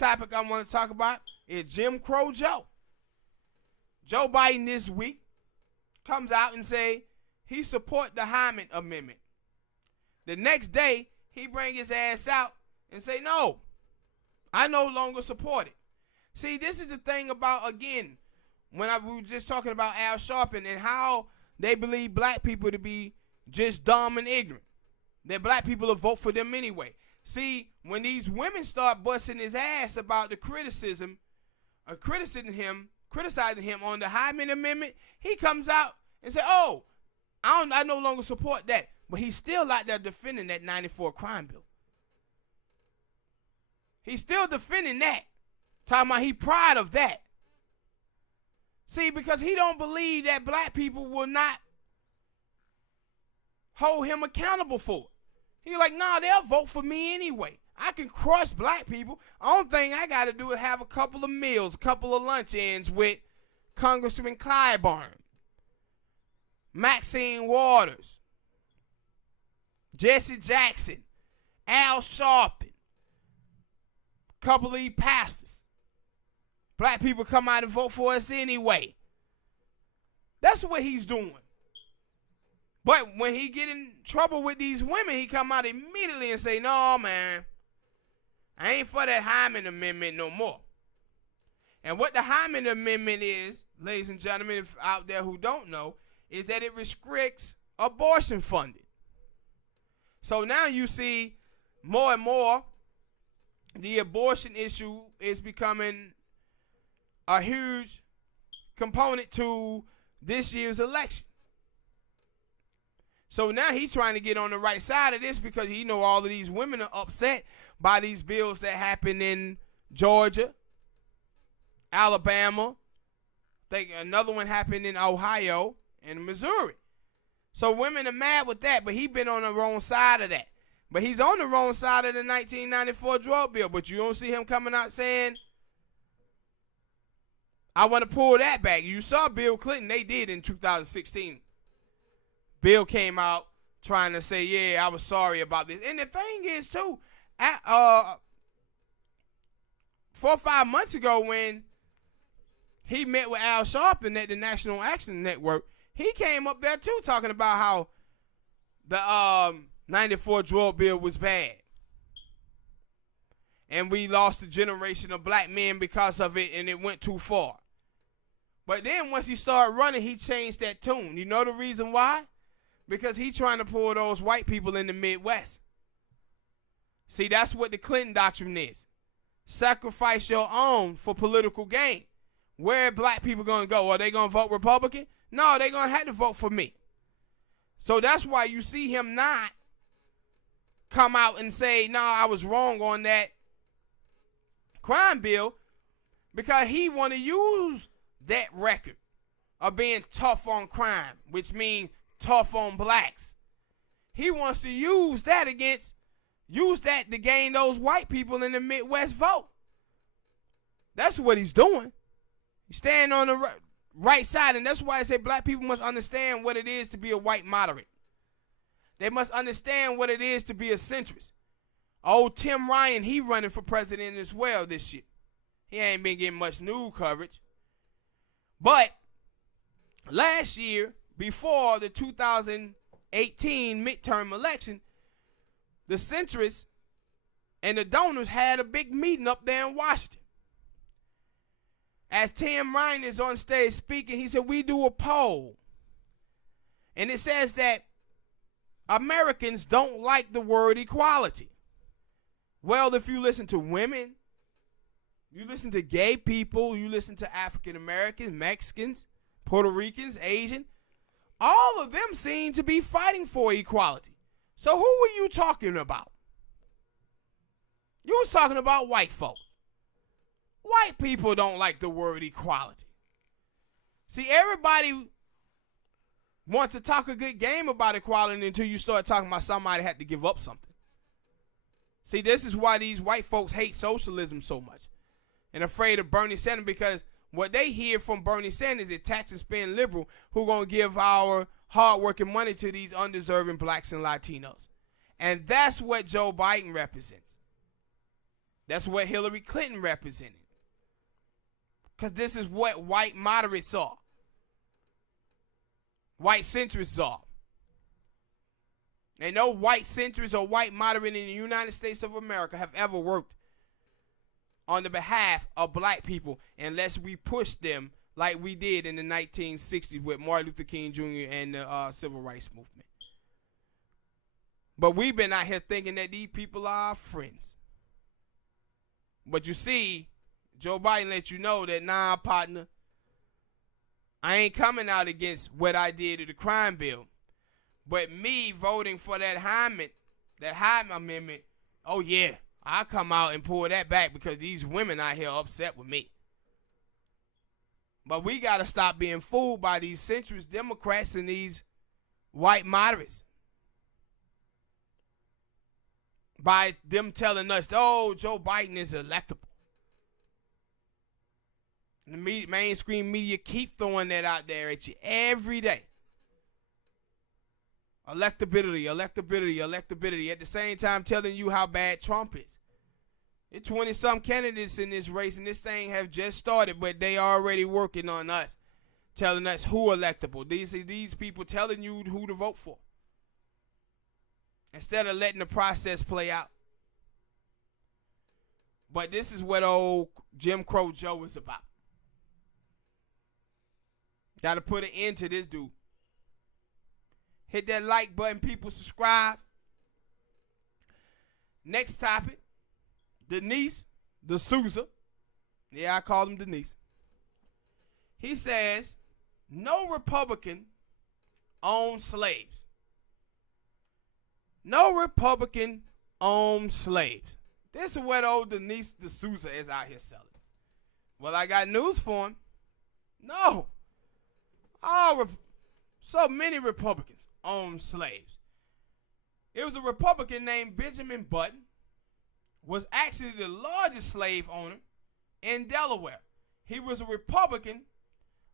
next topic I want to talk about is Jim Crow Joe. Joe Biden this week comes out and say he support the Hyman Amendment. The next day, he bring his ass out and say, no, I no longer support it. See, this is the thing about, again, we were just talking about Al Sharpton and how they believe black people to be just dumb and ignorant. That black people will vote for them anyway. See, when these women start busting his ass about the criticizing him on the Hyman Amendment, he comes out and say, oh, I no longer support that. But he's still out there defending that 94 crime bill. He's still defending that. Talking about he proud of that. See, because he don't believe that black people will not hold him accountable for it. He's like, nah, they'll vote for me anyway. I can crush black people. Only thing I got to do is have a couple of meals, a couple of lunch-ins with Congressman Clyburn, Maxine Waters, Jesse Jackson, Al Sharpton, couple of these pastors. Black people come out and vote for us anyway. That's what he's doing. But when he get in trouble with these women, he come out immediately and say, no, man, I ain't for that Hyman Amendment no more. And what the Hyman Amendment is, ladies and gentlemen, if out there who don't know, is that it restricts abortion funding. So now you see more and more the abortion issue is becoming a huge component to this year's election. So now he's trying to get on the right side of this because he know all of these women are upset by these bills that happen in Georgia, Alabama. I think another one happened in Ohio and Missouri. So women are mad with that, but he been on the wrong side of that. But he's on the wrong side of the 1994 drug bill. But you don't see him coming out saying, I want to pull that back. You saw Bill Clinton, they did in 2016. Bill came out trying to say, yeah, I was sorry about this. And the thing is, too, 4 or 5 months ago when he met with Al Sharpton at the National Action Network, he came up there, too, talking about how the 94 drug bill was bad. And we lost a generation of black men because of it, and it went too far. But then once he started running, he changed that tune. You know the reason why? Because he's trying to pull those white people in the Midwest. See, that's what the Clinton doctrine is. Sacrifice your own for political gain. Where are black people going to go? Are they going to vote Republican? No, they're going to have to vote for me. So that's why you see him not come out and say, no, I was wrong on that crime bill, because he want to use that record of being tough on crime, which means tough on blacks. He wants to use that to gain those white people in the Midwest vote. That's what he's doing. He's staying on the right side, and that's why I say black people must understand what it is to be a white moderate. They must understand what it is to be a centrist. Old Tim Ryan, he running for president as well this year. He ain't been getting much news coverage. But last year, before the 2018 midterm election, the centrists and the donors had a big meeting up there in Washington. As Tim Ryan is on stage speaking, he said, we do a poll. And it says that Americans don't like the word equality. Well, if you listen to women, you listen to gay people, you listen to African Americans, Mexicans, Puerto Ricans, Asian, all of them seem to be fighting for equality. So who were you talking about? You was talking about white folks. White people don't like the word equality. See, everybody wants to talk a good game about equality until you start talking about somebody had to give up something. See, this is why these white folks hate socialism so much and afraid of Bernie Sanders, because what they hear from Bernie Sanders is tax and spend liberal who going to give our hard-working money to these undeserving blacks and Latinos. And that's what Joe Biden represents. That's what Hillary Clinton represented. Because this is what white moderates are. White centrists are. And no white centrist or white moderate in the United States of America have ever worked on the behalf of black people unless we push them like we did in the 1960s with Martin Luther King Jr. and the Civil Rights Movement. But we've been out here thinking that these people are our friends. But you see, Joe Biden let you know that, nah, partner, I ain't coming out against what I did to the crime bill. But me voting for that Hyman Amendment, oh yeah, I'll come out and pull that back because these women out here are upset with me. But we got to stop being fooled by these centrist Democrats and these white moderates. By them telling us, oh, Joe Biden is electable. The mainstream media keep throwing that out there at you every day. Electability, electability, electability. At the same time telling you how bad Trump is. There's 20-some candidates in this race, and this thing have just started, but they already working on us, telling us who electable. These people telling you who to vote for. Instead of letting the process play out. But this is what old Jim Crow Joe is about. Got to put an end to this dude. Hit that like button, people. Subscribe. Next topic. Denise D'Souza. Yeah, I call him Denise. He says, no Republican owns slaves. No Republican owns slaves. This is what old Denise D'Souza is out here selling. Well, I got news for him. No. So many Republicans own slaves. It was a Republican named Benjamin Button, was actually the largest slave owner in Delaware. He was a Republican,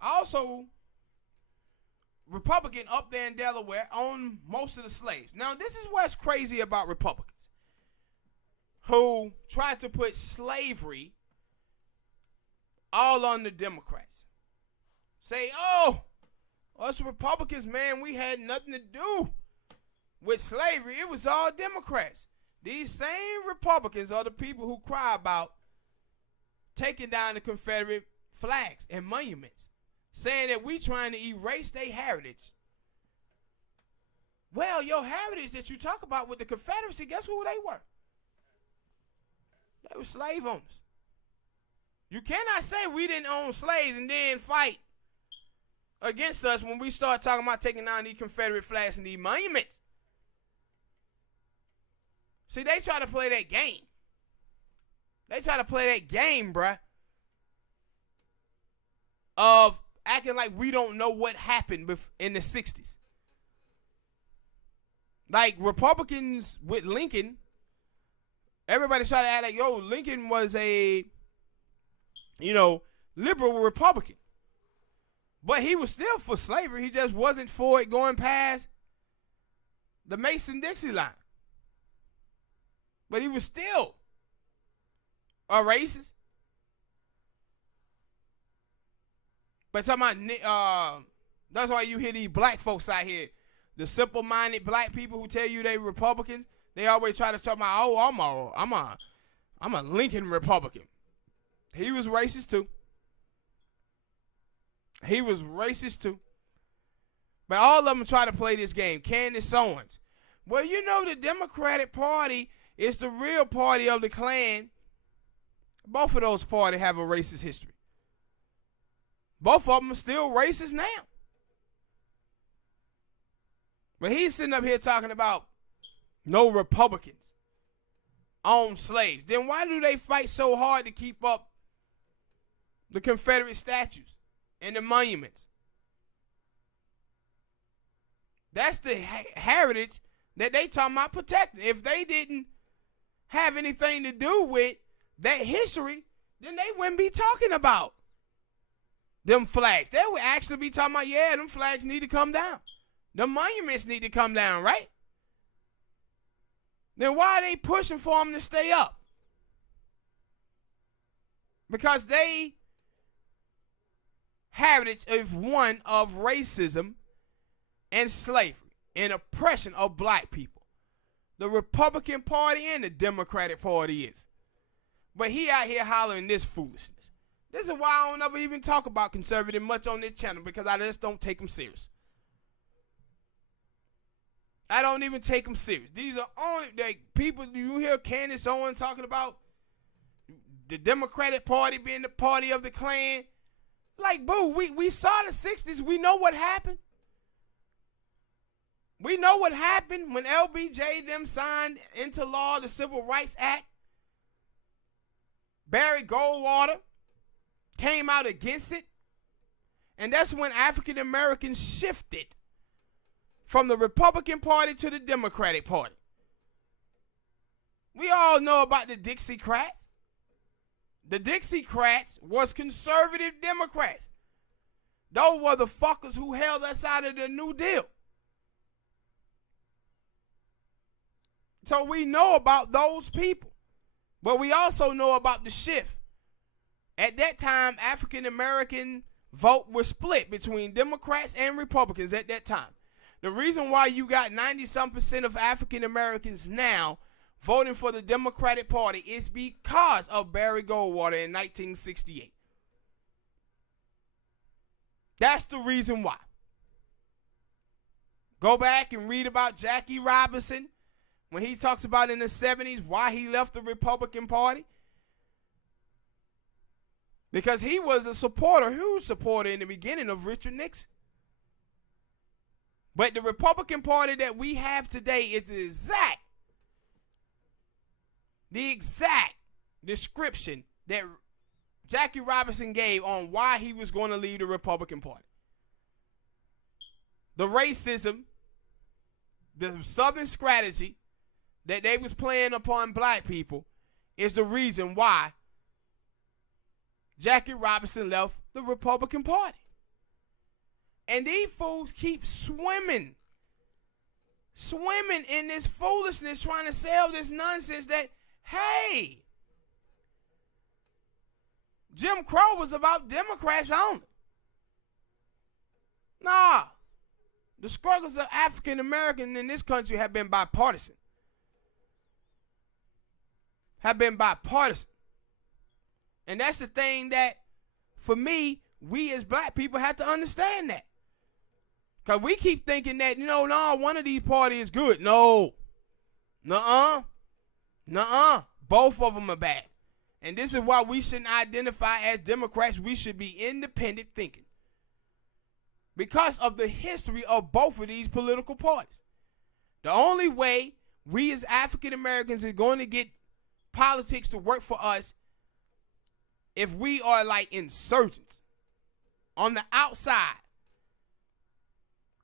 also Republican up there in Delaware, owned most of the slaves. Now, this is what's crazy about Republicans who try to put slavery all on the Democrats. Say, oh, us Republicans, man, we had nothing to do with slavery. It was all Democrats. These same Republicans are the people who cry about taking down the Confederate flags and monuments, saying that we trying to erase their heritage. Well, your heritage that you talk about with the Confederacy, guess who they were? They were slave owners. You cannot say we didn't own slaves and then fight against us when we start talking about taking down these Confederate flags and these monuments. See, they try to play that game. They try to play that game, bruh, of acting like we don't know what happened in the 60s. Like Republicans with Lincoln, everybody try to act like, yo, Lincoln was a, liberal Republican. But he was still for slavery. He just wasn't for it going past the Mason-Dixie line. But he was still a racist. But talking about, that's why you hear these black folks out here, the simple-minded black people who tell you they Republicans. They always try to talk about, oh, I'm a Lincoln Republican. He was racist too. He was racist too. But all of them try to play this game. Candace Owens. Well, the Democratic Party is the real party of the Klan. Both of those parties have a racist history. Both of them are still racist now. But he's sitting up here talking about no Republicans own slaves. Then why do they fight so hard to keep up the Confederate statues and the monuments? That's the heritage that they talking about protecting. If they didn't have anything to do with that history, then they wouldn't be talking about them flags. They would actually be talking about, yeah, them flags need to come down. The monuments need to come down, right? Then why are they pushing for them to stay up? Because they heritage is one of racism and slavery and oppression of black people. The Republican Party and the Democratic Party is. But he out here hollering this foolishness. This is why I don't ever even talk about conservative much on this channel, because I just don't take them serious. I don't even take them serious. These are only people you hear Candace Owens talking about the Democratic Party being the party of the Klan. Like, boo, we saw the 60s. We know what happened. We know what happened when LBJ them signed into law the Civil Rights Act. Barry Goldwater came out against it. And that's when African Americans shifted from the Republican Party to the Democratic Party. We all know about the Dixiecrats. The Dixiecrats was conservative Democrats. Those were the fuckers who held us out of the New Deal. So we know about those people. But we also know about the shift. At that time, African American vote was split between Democrats and Republicans at that time. The reason why you got 90-some% of African Americans now voting for the Democratic Party is because of Barry Goldwater in 1968. That's the reason why. Go back and read about Jackie Robinson when he talks about in the 70s why he left the Republican Party. Because he was a supporter, huge supporter in the beginning of Richard Nixon. But the Republican Party that we have today is the exact description that Jackie Robinson gave on why he was going to leave the Republican Party. The racism, the Southern strategy that they was playing upon black people is the reason why Jackie Robinson left the Republican Party. And these fools keep swimming in this foolishness, trying to sell this nonsense that, hey, Jim Crow was about Democrats only. Nah, the struggles of African Americans in this country have been bipartisan. And that's the thing that, for me, we as black people have to understand that. Because we keep thinking that, no, one of these parties is good. No. Nuh-uh. Both of them are bad. And this is why we shouldn't identify as Democrats. We should be independent thinking. Because of the history of both of these political parties. The only way we as African Americans are going to get politics to work for us if we are like insurgents on the outside,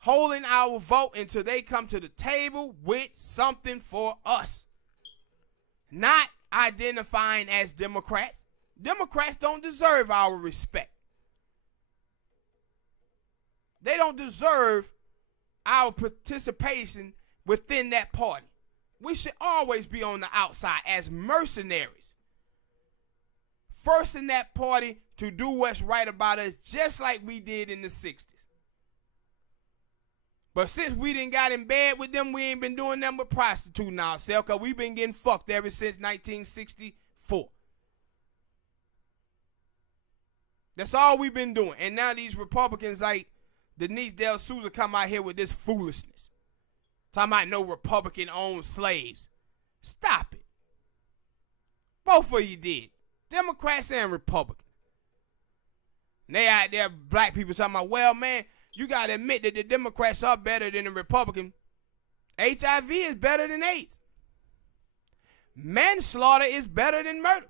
holding our vote until they come to the table with something for us. Not identifying as Democrats. Democrats don't deserve our respect. They don't deserve our participation within that party. We should always be on the outside as mercenaries. First in that party to do what's right about us, just like we did in the 60s. But since we didn't got in bed with them, we ain't been doing nothing but prostituting ourselves, because we've been getting fucked ever since 1964. That's all we've been doing. And now these Republicans like Denise Del Souza come out here with this foolishness. Talking about no Republican-owned slaves. Stop it. Both of you did. Democrats and Republicans. And they out there, black people talking about, well, man, you got to admit that the Democrats are better than the Republicans. HIV is better than AIDS. Manslaughter is better than murder.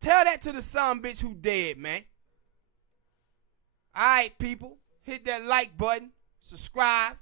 Tell that to the son bitch who dead, man. All right, people. Hit that like button. Subscribe.